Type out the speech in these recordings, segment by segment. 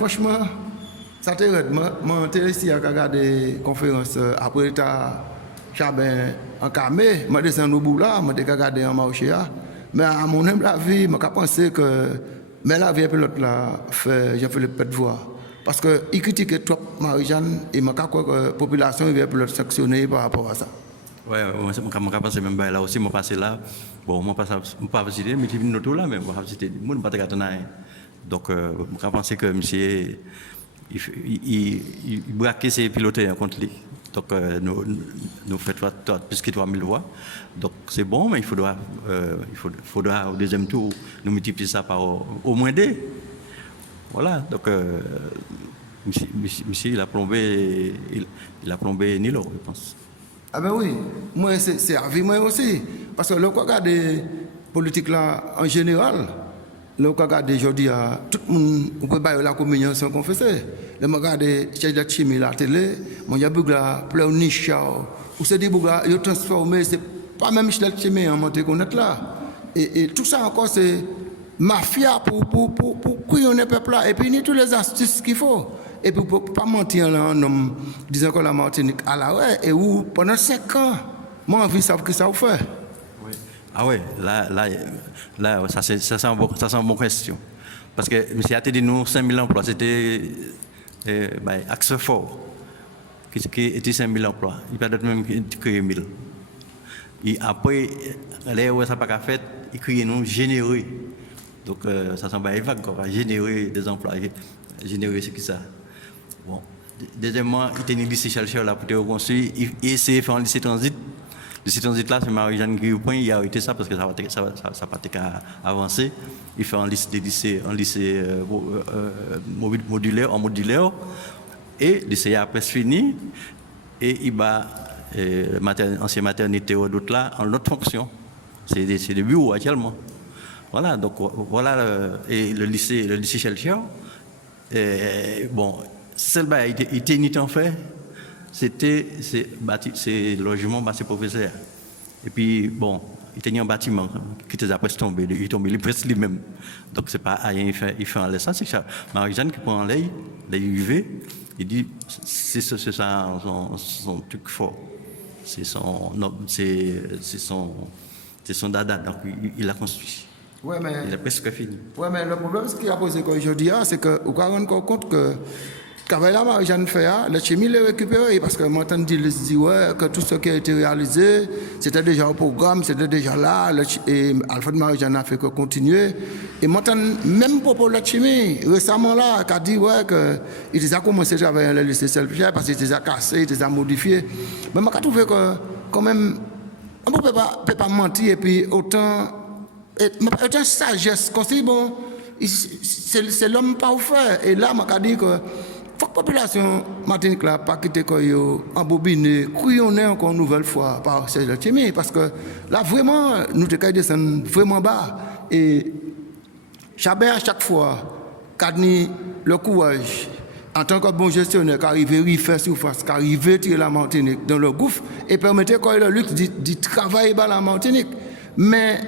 franchement, ça t'arrête. Moi, j'étais ici à regarder la conférence après l'état Chabin en Camé. Je descends au bout là, je regarder en marché. Mais à mon humble avis, je pense que mais la vie pilote là, j'ai fait le pet de voix. Parce qu'il critique trop Marie-Jeanne et je crois que la population vient pilote sanctionner par rapport à ça. Oui, je pense même là aussi, je passe là. Bon, je ne pas visiter, mais je suis venu là, mais je ne vais pas visiter. Je ne vais pas te donc, je pense que monsieur, il braque ses pilotes contre lui. Donc, nous faisons plus que 3000 voix. Donc, c'est bon, mais il faudra au deuxième tour, nous multiplier ça par au moins 2. Voilà, donc, monsieur, il a plombé Nilo, je pense. Ah ben oui, moi, c'est avis moi aussi. Parce que le cas des politiques là, en général, le cas d'aujourd'hui, tout le monde peut pas la communion sans confesser. Le cas de Cheikh Chimi la télé, mon yabugla plein niche, ou c'est des bougas, ils transformé, c'est pas même Cheikh Chimi en monté connaître là. Et tout ça encore, c'est mafia pour couillonner le peuple là. Et puis, il y a toutes les astuces qu'il faut. Et puis, pour ne pas mentir en homme, disant que la Martinique à la ouais, et où pendant 5 ans, moi, envie de savoir ce que ça vous fait. Oui. Ah ouais, là ça c'est une bonne question. Parce que M. a dit nous 5 000 emplois, c'était axe fort, qui était 5 000 emplois. Il peut être même créer 1000. Et après, là où ça n'a pas fait, il crée nous généreux. Donc, ça semble vague, générer des emplois, générer ce qui ça. Bon. Deuxièmement, il y a un lycée chercheur là pour te reconstruire, il essaie de faire un lycée transit. Le lycée transit là, c'est Marie-Jeanne qui il a arrêté ça parce que ça n'a pas avancé. Il fait un lycée modulaire, en modulaire, et le lycée a presque fini, et il bat ancienne maternité ou d'autres là en autre fonction. C'est des bureaux actuellement. Voilà, donc voilà, et le lycée chercheur, bon, celle-là, il était en fait, c'est logement bâti professeur. Et puis, bon, il était un bâtiment qui était après tombé, il est tombé presque lui-même. Donc, c'est pas rien, il fait en ça, c'est ça. Marie-Jeanne qui prend les UV, il dit, c'est ça, son truc fort. C'est son dada, donc il l'a construit. Ouais, mais, il a presque fini. Oui, mais le problème, ce qui a posé aujourd'hui, c'est que vous vous rendez compte que quand la Marie-Jeanne fait, la chimie l'a récupéré parce que moi, je dis ouais, que tout ce qui a été réalisé, c'était déjà au programme, c'était déjà là, et Alfred Marie-Jeanne a fait que continuer. Et maintenant, même pour la chimie, récemment là, qui a dit ouais, qu'il a commencé à travailler dans le lycée Self-Pierre parce qu'il a cassé, il a modifié. Mais moi, je trouve que quand même, on ne peut pas mentir et puis autant sagesse, comme si bon, c'est l'homme pas offert. Et là, je dis que faut que la population Martinique là pas quitter embobiné, couillonner encore une nouvelle fois par ces chimie parce que là vraiment nous te descendre vraiment bas et Chabin à chaque fois Kadni le courage en tant que bon gestionnaire qui arrive à faire surface, qui arrive à tirer la Martinique dans le gouffre et permettre que le luxe de travailler dans la Martinique. Mais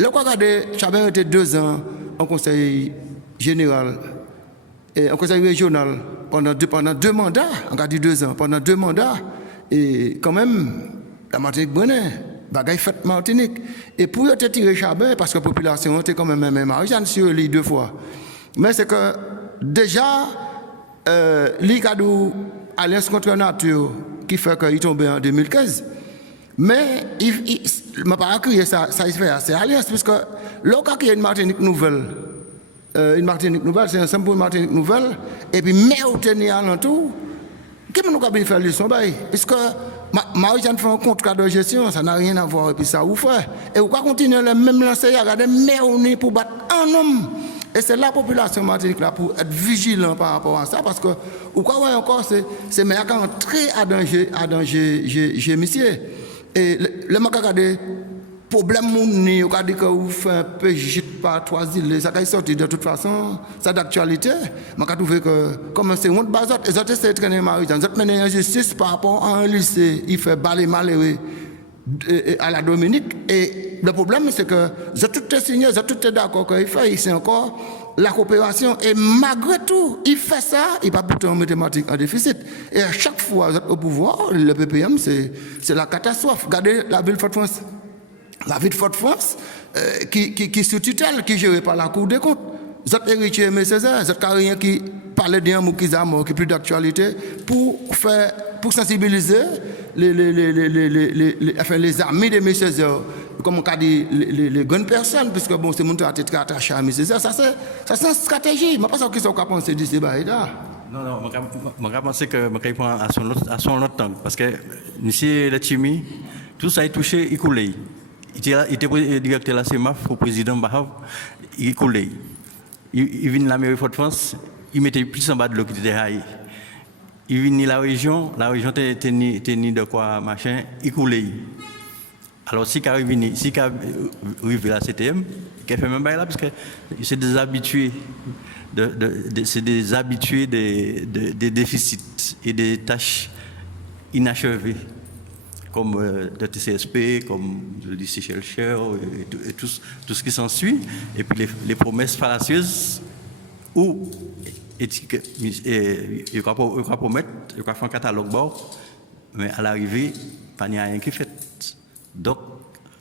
le quoi regardez, Chabin était 2 ans en conseil général et en conseil régional pendant 2 mandats, on a dit 2 ans, pendant 2 mandats, et quand même, la Martinique brûlait, bagaille faite Martinique. Et pour y tirer Chabin, parce que la population était quand même Marie-Jeanne sur les 2 fois. Mais c'est que déjà, l'Icadou, Alliance contre la nature, qui fait qu'il est tombé en 2015. Mais il m'a pas crié ça il fait c'est Alliance, puisque l'autre qui a une Martinique nouvelle, c'est ensemble pour une Martinique nouvelle, et puis mais au tenir à l'entour, qui nous a bien fait leçon, puisque Marie-Jeanne fait un contrat de gestion, ça n'a rien à voir, et puis ça vous fait. Et vous continuez le même lancer, regardez, mais on est pour battre un homme. Et c'est la population Martinique là pour être vigilant par rapport à ça, parce que, vous croyez encore, c'est mais à entrer à danger, monsieur. Et le regardez, problème mon on a dit que vous faites un peu juste par 3 îles, ça va sortir de toute façon, c'est d'actualité. Je trouve que comme c'est honte bas les autres essaient de traîner Marie-Jeanne, ils ont mené une justice par rapport à un lycée, il fait baler malheureux à la Dominique et le problème c'est que ils ont tout signé, ils ont tout d'accord qu'il fait, c'est encore la coopération. Et malgré tout, il fait ça, il va plutôt en mathématiques en déficit. Et à chaque fois au pouvoir, le PPM, c'est la catastrophe. Regardez la ville de Fort-de-France. La ville de Fort-de-France, qui sous tutelle, qui est gérée par la Cour des comptes. Vous êtes héritier Aimé Césaire, vous êtes carrément qui parle d'un mot qui est plus d'actualité, pour sensibiliser les amis de Césaire, comme on dit, les grandes personnes, puisque bon, c'est mon temps à être attaché à Césaire. Ça, c'est une stratégie. Je ne sais pas ce que vous pensez de ce débat-là. Non, je pense que je réponds à son autre temps. Parce que ici, le Chimi, tout ça est touché, il coulait. Il était directeur de la CEMAF, au président Bahav, il coulait. Il vient de la mairie de Fort-de-France, il mettait plus en bas de l'eau qu'il était haï. Il vient de la région était ni de quoi machin, il coulait. Alors si il arrive à la CTM, il fait même pas là parce que c'est des habitués des déficits et des tâches inachevées comme le TCSP, comme le lycée Shelcher et tout ce qui s'ensuit, et puis les promesses fallacieuses où il va promettre, il va faire un catalogue bord, mais à l'arrivée, il n'y a rien qui est fait. Donc,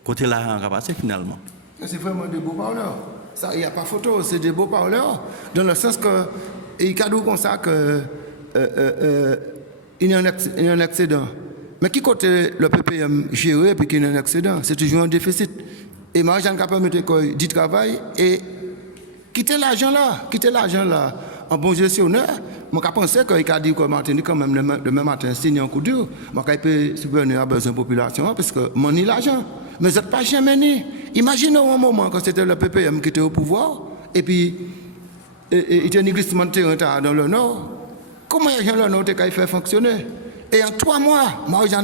côté là, on va passer finalement. C'est vraiment des beaux parleurs. Ça, il n'y a pas photo, c'est des beaux parleurs, dans le sens que, il y a comme ça que il y a un excédent. Mais qui côté le PPM géré et puis qu'il y a un excédent, c'est toujours un déficit. Et moi, j'ai capable de mettre du travail et quitter l'argent là en bon gestionnaire. Moi, je pensais qu'il a dit que Martinique, quand même, le même matin, signer un coup dur. Moi, je peux subvenir à besoin de la population parce que mon ni l'argent. Mais vous n'êtes pas jamais ni. Imaginez un moment quand c'était le PPM qui était au pouvoir et puis il y a un glissement de terrain dans le Nord. Comment les gens le Nord ont fait fonctionner? Et en 3 mois, moi, j'ai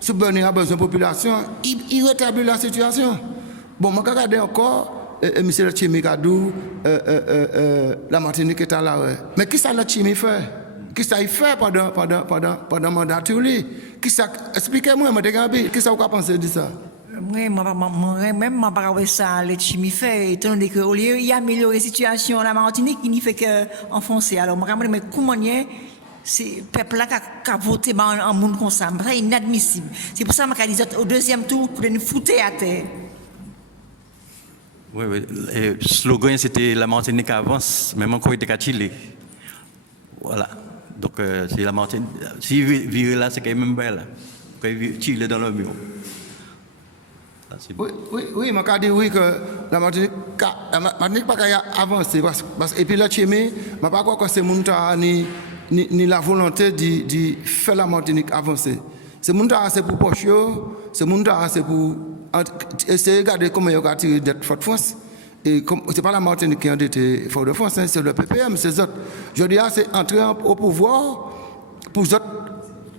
subvenir à besoin de la population, il rétablit la situation. Bon, moi, je regarde encore, M. Chimi Kadou, la Martinique est à l'arrêt. Mais qui ça, le Chimi fait? Qui ça, il fait pendant le mandat? Qui ça, expliquez-moi, qui ça, vous pensez de ça? Moi-même, je ne sais pas ça, le Chimi fait, étant donné qu'au lieu d'améliorer la situation à la Martinique, il n'y fait qu'enfoncer. Alors, je me demande comment c'est le peuple là qui a voté en monde comme ça. C'est inadmissible. C'est pour ça que je dis au deuxième tour, pour nous foutre à terre. Oui. Le slogan, c'était la Martinique avance, même encore il était qu'à Chili. Voilà. Donc, c'est la Martinique. Si vivre là, c'est quand même belle. Quand il Chili dans le mur. Oui, je dis oui que la Martinique n'a pas avancé. Et puis là, je ne sais pas quoi que c'est mon temps ni la volonté de faire la Martinique avancer. C'est mon temps pour poche, c'est mon temps pour essayer de regarder comment il y a tiré d'être Fort-de-France. Et ce n'est pas la Martinique qui a endetté Fort-de-France, c'est le PPM, c'est eux. Je dis, c'est entrer au pouvoir pour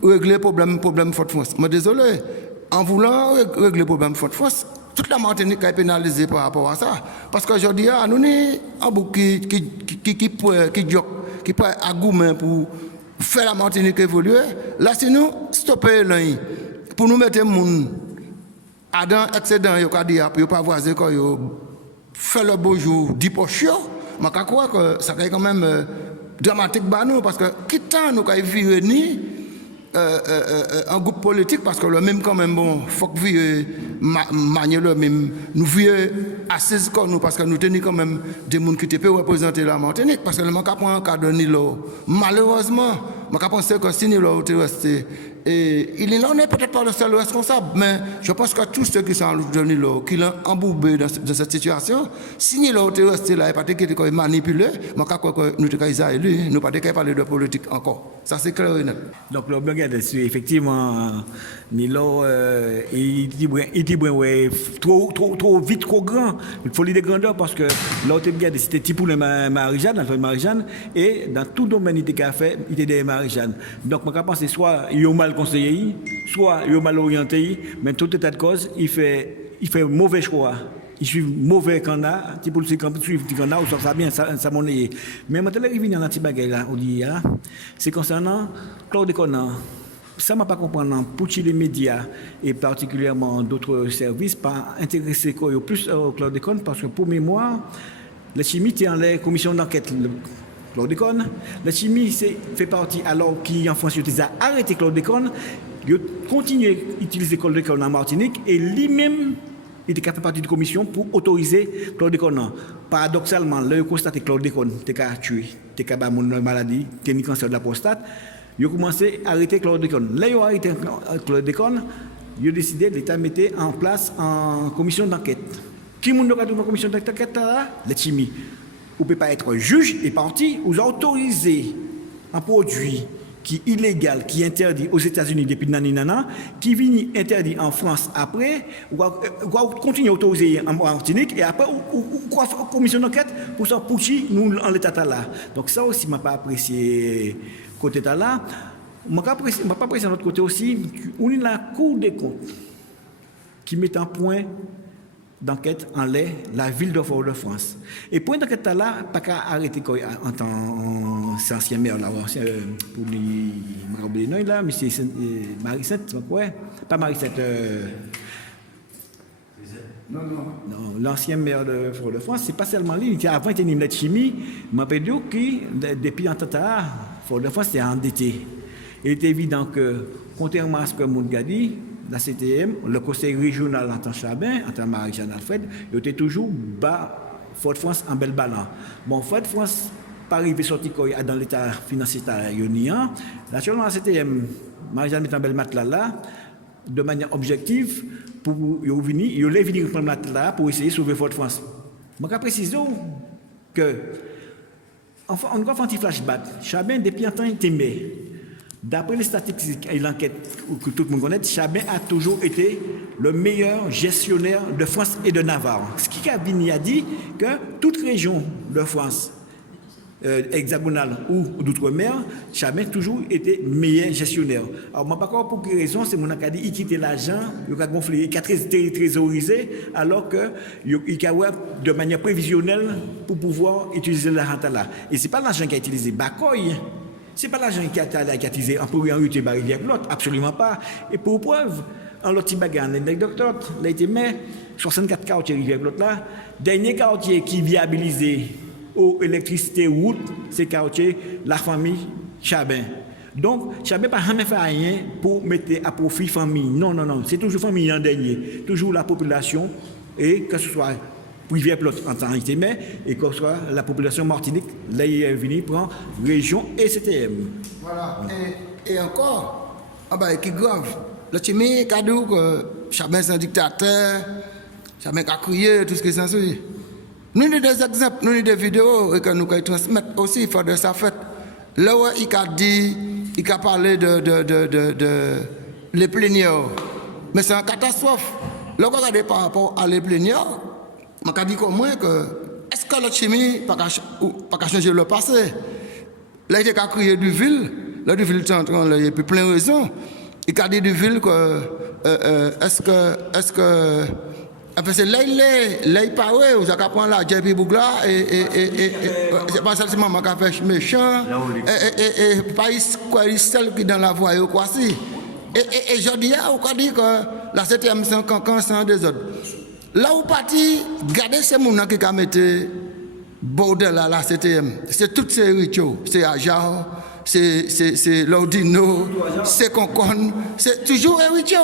régler le problème Fort-de-France. Mais désolé, en voulant régler le problème Fort-de-France, toute la Martinique est pénalisée par rapport à ça. Parce que je dis, nous sommes un bout qui peut à gourmand pour faire la Martinique évoluer. Là, si nous stoppons pour nous mettre les gens à dans excédent, il y a pas voisin quand fait le beau jour 10 poches, je crois que ça est quand même dramatique pour nous parce que quitte nous quand vivre ni un groupe politique parce que le même quand même bon faut que vive manier le même nous vivons assez comme nous parce que nous tenons quand même des gens qui peuvent représenter la Martinique parce que le manque à prendre un cas de Nilo malheureusement je pense que si Nilo était resté et il n'en est peut-être pas le seul responsable mais je pense que tous ceux qui sont de Nilo qui l'ont embourbé dans cette situation si Nilo était resté là et pas qu'il était manipulé je crois que nous sommes élus nous pas parler de politique encore ça c'est clair et net. Donc le regarde effectivement Nilo il dit trop vite trop grand il faut lui des grandeurs parce que là on regarde c'était type pour les Marie-Jeanne et dans tout domaine il était fait il était des Marie-Jeanne donc je pense soit il est mal conseillé soit il est mal orienté mais tout état de cause il fait mauvais choix. Il suit mauvais candidat, type pour le suivre du candidat, ou ça bien, ça monnaie. Mais maintenant, il vient dans petit bagage là, on dit, c'est concernant Claude Conan. Ça ne m'a pas compris pour les médias et particulièrement d'autres services, pas intéressé plus au Claude Conan parce que pour mémoire, La chimie était en la commission d'enquête. Chlordécone. La chimie fait partie, alors qu'en France, ils ont arrêté chlordécone, ils ont continué à utiliser chlordécone en Martinique et lui-même, il était fait partie de la commission pour autoriser chlordécone. Paradoxalement, là, ils ont constaté que chlordécone était tué, était une maladie, était un cancer de la prostate. Ils ont commencé à arrêter chlordécone. Là, ils ont arrêté chlordécone, ils ont décidé, l'État mettait en place une commission d'enquête. Qui est-ce qui a une commission d'enquête là? La chimie. Vous ne pouvez pas être juge et parti, vous autorisez un produit qui est illégal, qui est interdit aux États-Unis depuis nanana, qui vient interdit en France après, vous continuez à autoriser en Martinique et après, vous quoi commission d'enquête pour ça, pour qui nous en l'état là. Donc ça aussi, je n'ai pas apprécié côté là. Je n'ai pas apprécié de l'autre côté aussi, on a la Cour des comptes qui met en point d'enquête en la ville de Fort-de-France. Et point d'enquête là, pas qu'à arrêter en tant qu'ancien maire là, pour les noms là, monsieur Marie-Sainte, pas Marie-Sainte. Non, l'ancien maire de Fort-de-France, c'est pas seulement lui, avant il était une chimie, m'a dit que depuis un temps, Fort-de-France était endetté. Il est évident que, contrairement à ce que Moun a dit, la CTM, le conseil régional en tant que Chabin, en tant que Marie-Jeanne Alfred, il était toujours bas Fort-de-France en bel ballon. Bon, Fort-de-France, pas arrivé sorti dans l'état financier ionian. Naturellement, la CTM, Marie-Jeanne met un bel matelas là, de manière objective, pour venir prendre le matelas pour essayer de sauver Fort-de-France. Je vais préciser que, enfin, on va faire un petit flashback. Chabin, depuis un temps, il t'aimait. D'après les statistiques et l'enquête que tout le monde connaît, Chabin a toujours été le meilleur gestionnaire de France et de Navarre. Ce qui a dit que toute région de France hexagonale ou d'outre-mer, Chabin a toujours été meilleur gestionnaire. Alors, moi, pas pour quelle raison, c'est mon a dit qu'il quittait l'argent, il a gonflé, il a trésorisé, alors qu'il a de manière prévisionnelle pour pouvoir utiliser l'argent là. Et ce n'est pas l'argent qu'il a utilisé, Bakoy. Ce n'est pas l'argent qui a utilisé en premier lieu de l'autre, absolument pas. Et pour preuve, en l'autre bagarre, l'anecdote, là, il met 64 quartiers rivière l'autre là. Dernier quartier qui viabilisait eau, électricité, route, c'est quartier la famille Chabin. Donc, Chabin n'a pas jamais fait rien pour mettre à profit famille. Non, c'est toujours famille en dernier. Toujours la population, et que ce soit privé en tant que mais et que ce soit la population Martinique, là il est venu prendre région et CTM. Voilà. Et encore, qui grave, le chimie, cadeau que Chabin c'est un dictateur, Chabin a crié, tout ce qui est censé. Nous avons des exemples, nous avons des vidéos et que nous transmettons aussi, il faut de sa fête. Là où il a dit, il a parlé de les plénières. Mais c'est une catastrophe. Là, on regarde par rapport à les plénières, je me dis que est-ce que la chimie n'a pas changé le passé? Là, il a créé du ville. Là, du ville, il y a plein de raisons. Il a dit du ville que est-ce que c'est là, il paraît, vous avez prendre la JP Bougla et c'est pas seulement qui a fait méchant et pas celle qui est dans la voie quoi si. Et je dis, on dit que la 7e c'est un cancan sans des autres. Là où parti, regardez ces gens qui ont mis bordel à la 7e. C'est toutes ces rituels. C'est Ajar, c'est Lordino, c'est Concon. C'est toujours un rituel.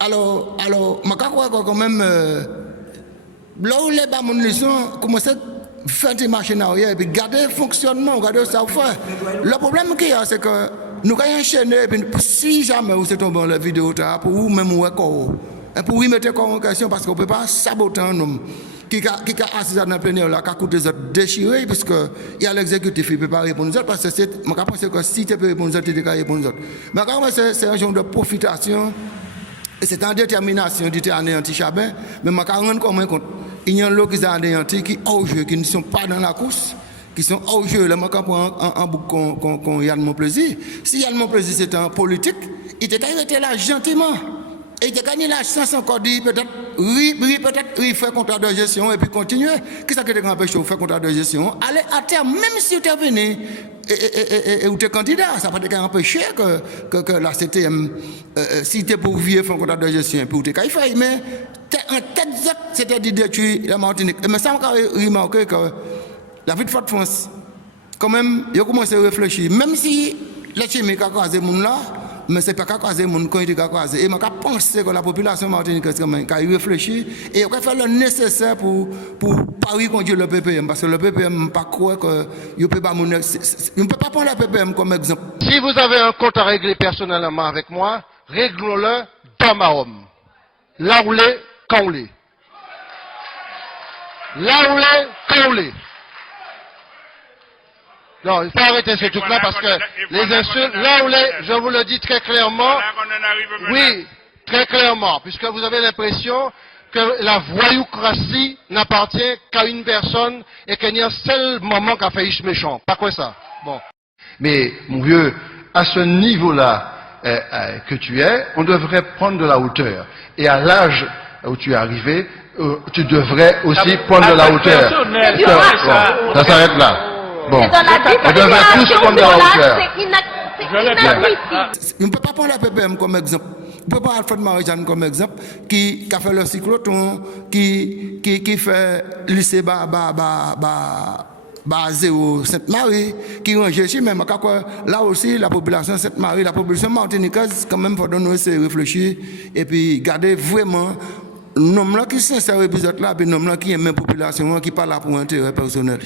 Alors, je crois que quand même, là où les bas commencent à faire des machines arrière et puis garder le fonctionnement, garder le savoir-faire. Le problème qu'il y a, c'est que nous avons enchaîné, et puis si jamais vous êtes tombé dans la vidéo, pour vous même vous et pour vous mettre en question, parce qu'on ne peut pas saboter un homme qui a assis dans le plénière, qui a coûté déchiré, parce qu'il y a l'exécutif qui ne peut pas répondre aux autres, parce que je pense que si tu peux répondre aux autres, tu peux répondre aux autres. Mais quand même, c'est un genre de profitation, et c'est en détermination du anéanti Chabin, mais je me rends compte qu'il y a d'autres qui sont anéantis, qui hors jeu, qui ne sont pas dans la course, qui sont hors jeu. Là, je prends un bout qu'on y a de mon plaisir. Si y a de mon plaisir, c'est un politique, il était arrêté là gentiment. Et il a gagné la chance encore dit peut-être, oui, peut-être, il fait contrat de gestion et puis continuer. Qu'est-ce que tu as empêché de faire contrat de gestion? Allez à terme, même si tu es venu et ou tu es candidat, ça ne peut pas empêcher que la CTM, si tu es pour vivre faire contrat de gestion, puis tu es fait, mais en tête, c'était de détruire la Martinique. Mais ça m'a remarqué que la vie de France, quand même, il a commencé à réfléchir, même si les chimiques ont croisé les gens là, mais ce n'est pas qu'à croiser les gens qui ont croisé. Et je pense que la population martiniquaise a réfléchi et a fait le nécessaire pour Paris conduire le PPM. Parce que le PPM, je ne pas croire que ne peut pas prendre le PPM comme exemple. Si vous avez un compte à régler personnellement avec moi, réglons-le dans ma home. Là où l'est, quand on l'est. Là où l'est, quand on l'est. Non, il faut arrêter ce truc-là parce que les insultes, là où l'est, je vous le dis très clairement, oui, très clairement, puisque vous avez l'impression que la voyoucratie n'appartient qu'à une personne et qu'il y a un seul moment qu'a fait Ish méchant. Pas quoi ça? Bon. Mais, mon vieux, à ce niveau-là que tu es, on devrait prendre de la hauteur. Et à l'âge où tu es arrivé, tu devrais aussi prendre de la hauteur. Bon, ça s'arrête là. Bon, on devrait tous prendre de la hauteur. On ne peut pas prendre la PPM comme exemple. On ne peut pas Alfred Marie-Jeanne comme exemple, qui a fait le cycloton, qui fait lycée basé au Sainte-Marie, qui range ici, même là aussi, la population Sainte-Marie, la population martiniquaise, quand même, il faut donner réfléchir et puis garder vraiment l'homme là qui est sincère épisode là, puis l'homme là qui aime la population, qui parle pour intérêt personnel.